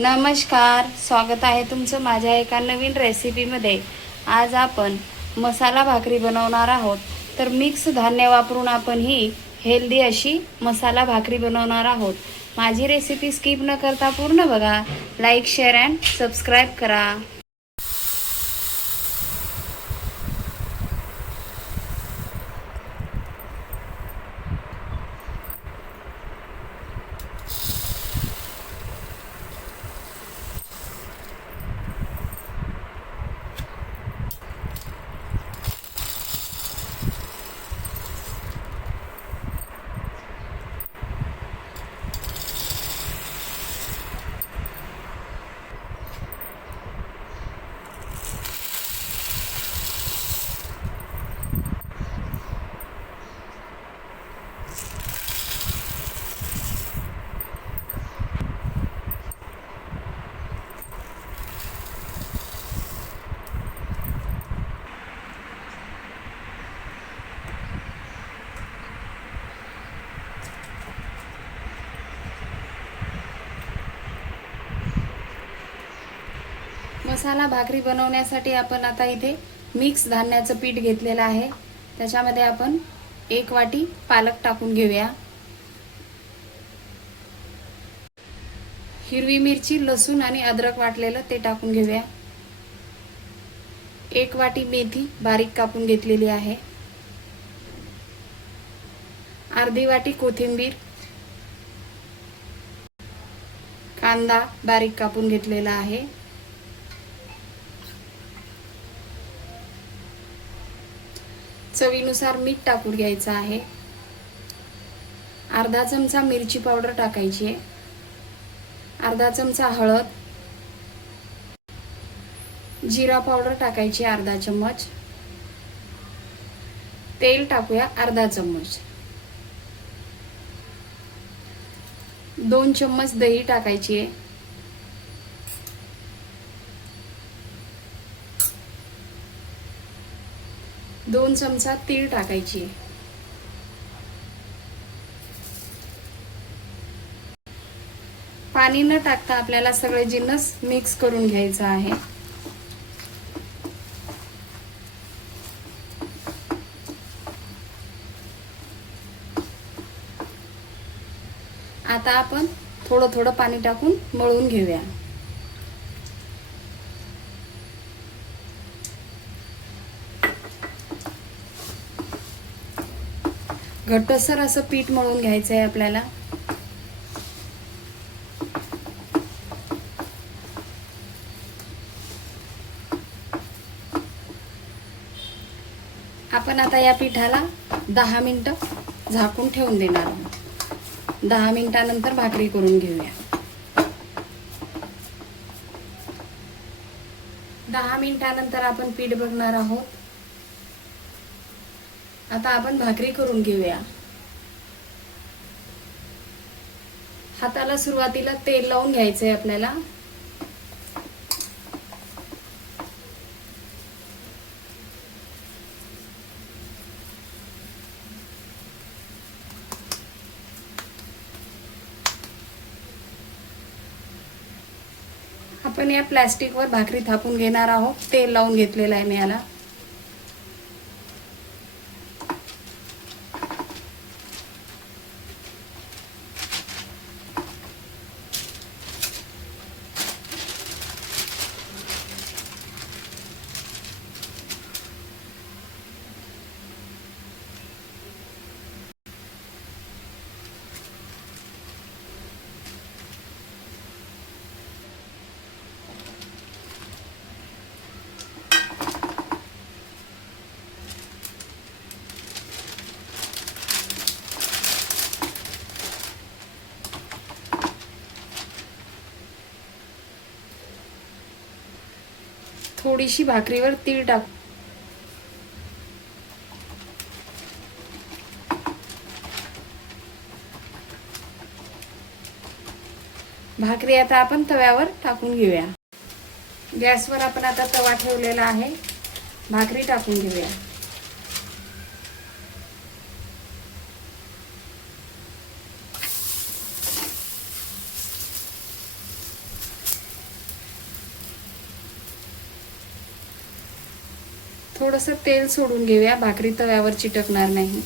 नमस्कार, स्वागत आहे तुमचं माझ्या एका नवीन रेसिपीमध्ये। आज आपण मसाला भाकरी बनवणार आहोत। तर मिक्स धान्य वापरून आपण ही हेल्दी अशी मसाला भाकरी बनवणार आहोत। माझी रेसिपी स्किप न करता पूर्ण बघा, लाईक शेअर अँड सबस्क्राईब करा। मसाला भाकरी बनवण्यासाठी आपण आता इथे मिक्स धान्याचं पीठ घेतलेलं आहे। त्याच्यामध्ये आपण 1 वाटी पालक टाकून घेऊया। हिरवी मिरची, लसूण आणि अद्रक वाटलेलं ते टाकून घेऊया। 1 वाटी मेथी बारीक कापून घेतलेली आहे। अर्धी वाटी कोथिंबीर, कांदा बारीक कापून घेतलेला आहे। चवीनुसार मीठ टाकून घ्यायचं आहे। अर्धा चमचा मिरची पावडर टाकायची आहे। अर्धा चमचा हळद, जिरा पावडर टाकायची अर्धा चम्मच, तेल टाकूया अर्धा चम्मच, 2 चम्मच दही टाकायची आहे, 2 चमचा तीळ टाकायची आहे। पाणी न टाकता आपल्याला सगळे जिन्नस मिक्स करून घ्यायचं आहे। आता आपण थोडं थोडं पाणी टाकून मळून घेऊया। घट्टसर असं पीठ मळून घ्यायचं आहे आपल्याला। आपण आता या पिठाला 10 मिनिटं झाकून ठेवून देणार आहोत। 10 मिनिटानंतर भाकरी करून घेऊया। 10 मिनिटानंतर आपण पीठ बघणार आहोत। आता आपण भाकरी करून घेऊया। हाताला सुरुवातीला तेल लावून घ्यायचंय आपल्याला। आपण या प्लास्टिकवर भाकरी थापून घेणार आहोत। तेल लावून घेतलेलं आहे मी याला। थोडीशी भाकरीवर तीळ टाक। भाकरी आता आपण तव्यावर टाकून घेऊया। गॅसवर आपण आता तवा ठेवलेला आहे। भाकरी टाकून घेऊया। थोडंसं तेल सोडून घेऊया, भाकरी तव्यावर चिटकणार नाही.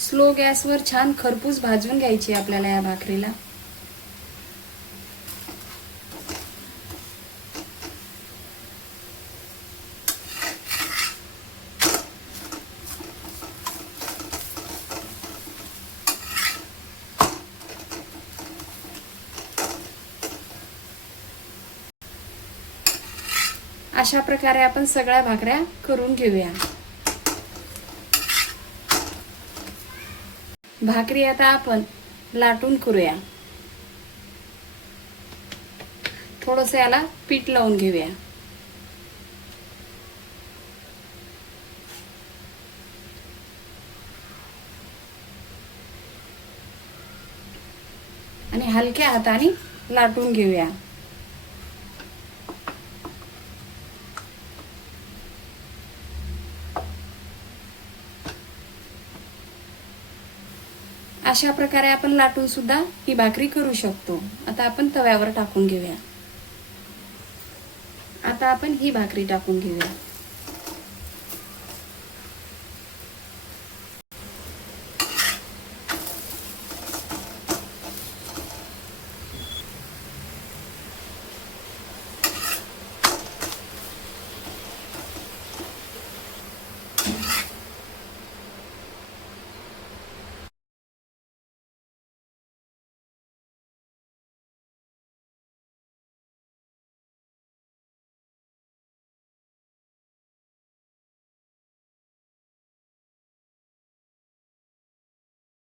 स्लो गॅसवर छान खरपूस भाजून घ्यायची आपल्याला या भाकरीला. अशा प्रकारे आपण सगळ्या भाकऱ्या करून घेऊया. भाकरी आता आपण लाटून करूया. थोडंसं याला पीठ लावून घेऊया. आणि हलक्या हाताने लाटून घेऊया. अशा प्रकारे आपण लाटून सुद्धा ही भाकरी करू शकतो. आता आपण तव्यावर टाकून घेऊया. आता आपण ही भाकरी टाकून घेऊया.